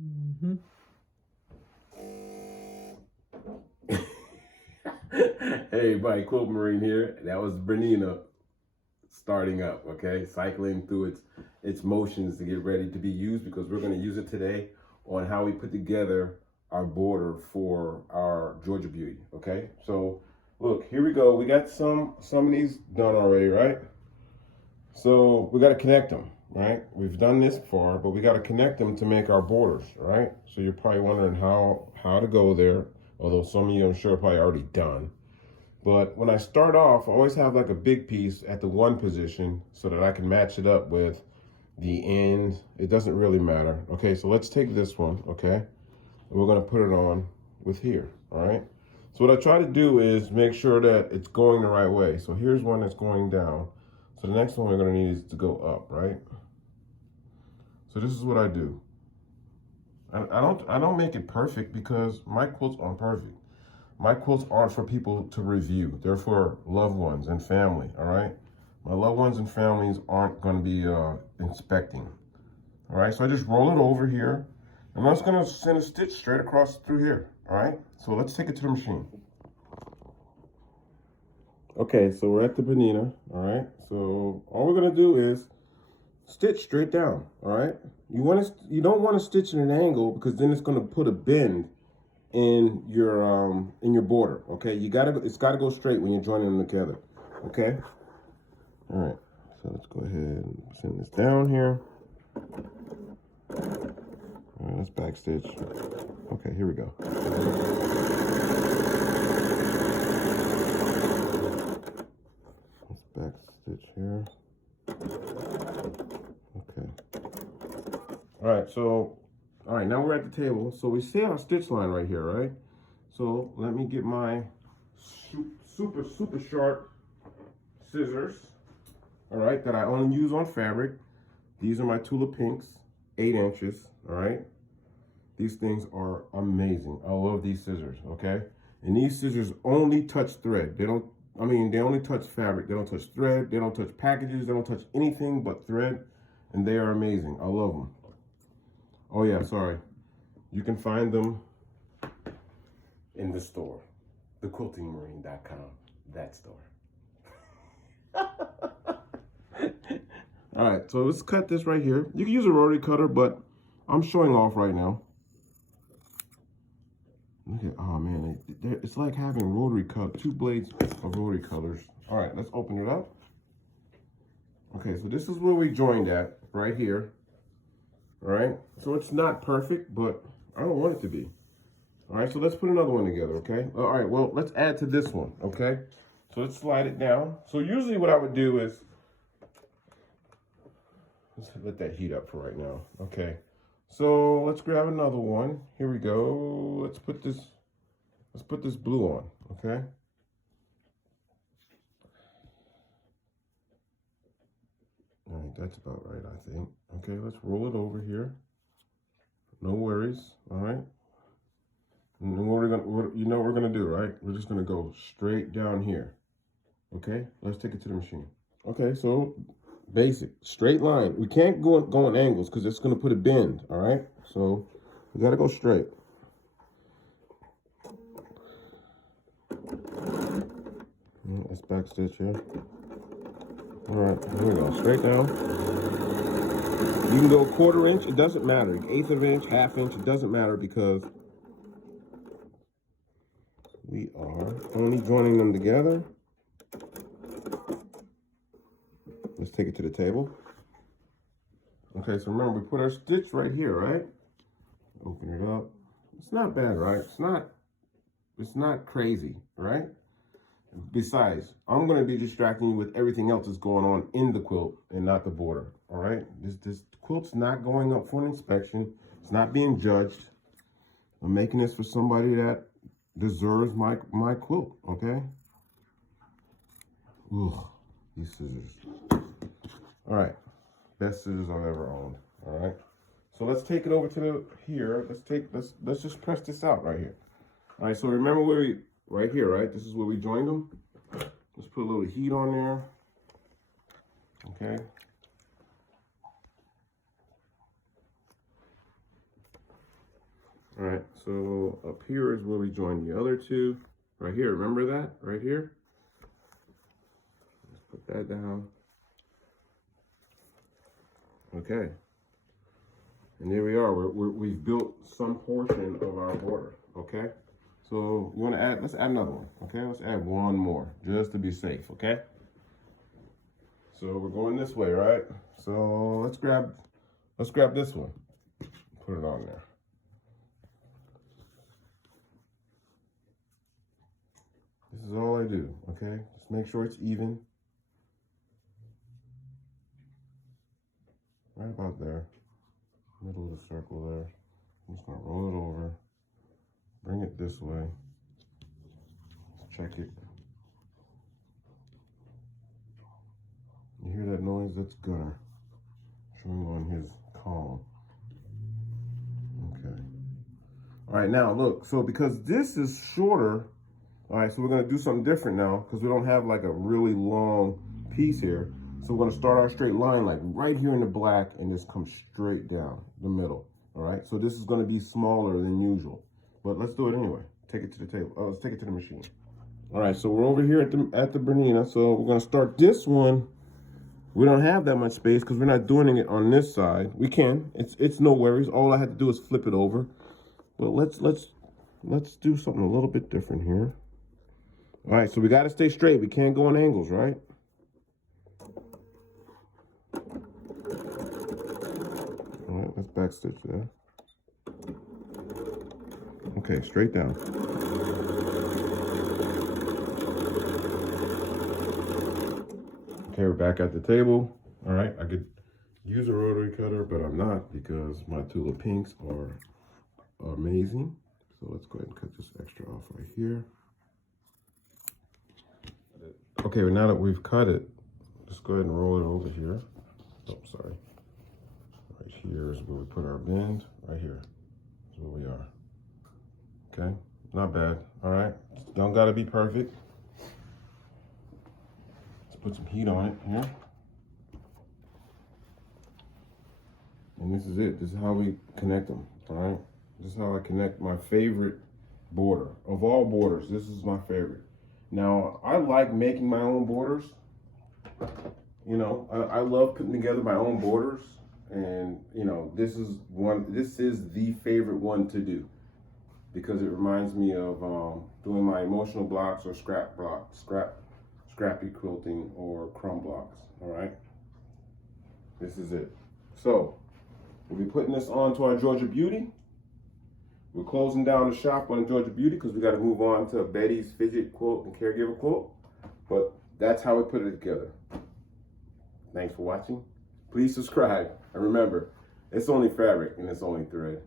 Mm-hmm. Hey everybody, Quilt Marine here. That was Bernina starting up, okay? Cycling through its motions to get ready to be used, because we're going to use it today on how we put together our border for our Georgia Beauty, okay? So look, here we go. We got some of these done already, right? So we got to connect them, right? We've done this far, but we got to connect them to make our borders, right? So you're probably wondering how to go there, although some of you I'm sure are probably already done. But when I start off, I always have like a big piece at the one position so that I can match it up with the end. It doesn't really matter. Okay, so let's take this one, okay? And we're gonna put it on with here, all right? So what I try to do is make sure that it's going the right way. So here's one that's going down. So the next one we're gonna need is to go up, right? So this is what I do. I don't make it perfect because my quilts aren't perfect. My quilts aren't for people to review. They're for loved ones and family, all right? My loved ones and families aren't going to be inspecting, all right? So I just roll it over here, and I'm just going to send a stitch straight across through here, all right? So let's take it to the machine. Okay, so we're at the Bernina, all right? So all we're going to do is stitch straight down, all right? You don't want to stitch at an angle, because then it's going to put a bend in your border. Okay, it's gotta go straight when you're joining them together. Okay, all right, so let's go ahead and send this down here. All right, let's back stitch. Okay, here we go. Let's back stitch here. Okay, all right, so all right, now we're at the table. So we see our stitch line right here, right? So let me get my super sharp scissors, all right, that I only use on fabric. These are my Tula Pinks, 8 inches, all right? These things are amazing. I love these scissors, okay? And these scissors only touch thread. They only touch fabric. They don't touch thread. They don't touch packages. They don't touch anything but thread, and they are amazing. I love them. Oh yeah, sorry. You can find them in the store, thequiltingmarine.com, that store. All right, so let's cut this right here. You can use a rotary cutter, but I'm showing off right now. Look at, oh man, it's like having rotary cut, 2 blades of rotary cutters. All right, let's open it up. Okay, so this is where we joined at, right here. All right, so it's not perfect, but I don't want it to be. All right, so let's put another one together, okay? All right, well, let's add to this one, okay? So let's slide it down. So usually what I would do is, let's let that heat up for right now, okay? So let's grab another one. Here we go. Let's put this blue on, okay? All right, that's about right, I think. Okay, let's roll it over here. No worries, all right? And then you know what we're gonna do, right? We're just gonna go straight down here. Okay, let's take it to the machine. Okay, so basic, straight line. We can't go on angles because it's gonna put a bend, all right? So we gotta go straight. Let's back stitch here. All right, here we go, straight down. You can go 1/4 inch, it doesn't matter. 1/8 of an inch, 1/2 inch, it doesn't matter, because we are only joining them together. Let's take it to the table. Okay, so remember, we put our stitch right here, right? Open it up. It's not bad, right? It's not crazy, right? Besides, I'm going to be distracting you with everything else that's going on in the quilt and not the border, all right? This quilt's not going up for an inspection. It's not being judged. I'm making this for somebody that deserves my quilt, okay? Ugh, these scissors. All right, best scissors I've ever owned, all right? So let's take it over to here. Let's just press this out right here. All right, so remember where right here, right? This is where we joined them. Let's put a little heat on there. Okay. All right, so up here is where we join the other two. Right here, remember that? Right here? Let's put that down. Okay. And there we are. We've built some portion of our border, okay? So you want to add, let's add another one, okay? Let's add one more, just to be safe, okay? So we're going this way, right? So let's grab this one. Put it on there. This is all I do, okay? Just make sure it's even. Right about there. Middle of the circle there. I'm just gonna roll it over. Bring it this way. Check it. You hear that noise? That's Gunner showing on his column. Okay. All right, now look. So because this is shorter, all right, so we're gonna do something different now because we don't have like a really long piece here. So we're gonna start our straight line like right here in the black and just come straight down the middle. All right, so this is gonna be smaller than usual, but let's do it anyway. Take it to the table. Oh, let's take it to the machine. All right, so we're over here at the Bernina. So we're gonna start this one. We don't have that much space because we're not doing it on this side. We can. It's no worries. All I had to do is flip it over. But let's do something a little bit different here. All right, so we got to stay straight. We can't go on angles, right? All right, let's backstitch there. Okay, straight down. Okay, we're back at the table. All right, I could use a rotary cutter, but I'm not because my Tula Pinks are amazing. So let's go ahead and cut this extra off right here. Okay, well, now that we've cut it, let's go ahead and roll it over here. Oh, sorry. Right here is where we put our bend. Right here is where we are. Okay, not bad. All right, don't gotta be perfect. Let's put some heat on it here. And this is it. This is how we connect them. All right, this is how I connect my favorite border. Of all borders, this is my favorite. Now, I like making my own borders. You know, I love putting together my own borders. And, you know, this is the favorite one to do because it reminds me of doing my emotional blocks or scrappy quilting or crumb blocks, all right? This is it. So, we'll be putting this on to our Georgia Beauty. We're closing down the shop on Georgia Beauty because we got to move on to Betty's Fidget Quilt and Caregiver Quilt. But that's how we put it together. Thanks for watching. Please subscribe. And remember, it's only fabric and it's only thread.